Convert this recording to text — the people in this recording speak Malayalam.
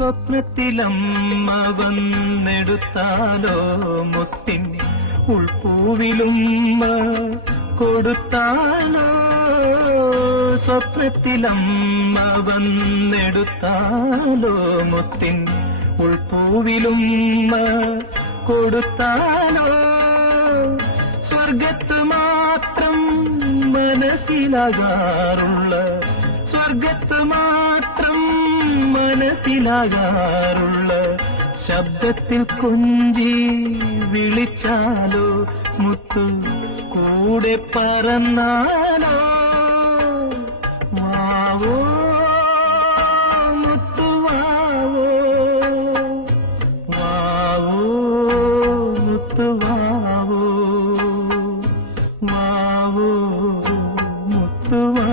സ്വപ്നത്തിലമ്മ വന്നെടുത്താലോ മുത്തിൻ ഉൾപ്പൂവിലുമ്മ കൊടുത്താലോ? സ്വപ്നത്തിലമ്മ വന്നെടുത്താലോ മുത്തിൻ ഉൾപ്പൂവിലുമ്മ കൊടുത്താലോ? സ്വർഗത്ത് മാത്രം മനസ്സിലാകാറുള്ള സ്വർഗത്ത് മാത്രം മനസ്സിലാകാറുള്ള ശബ്ദത്തിൽ കൊഞ്ചി വിളിച്ചാലോ മുത്തു കൂടെ പറന്നാലോ? മാവോ മുത്തുവാവോ വാവോ? മുത്തുവാവോ വാവോ? മുത്തുവാ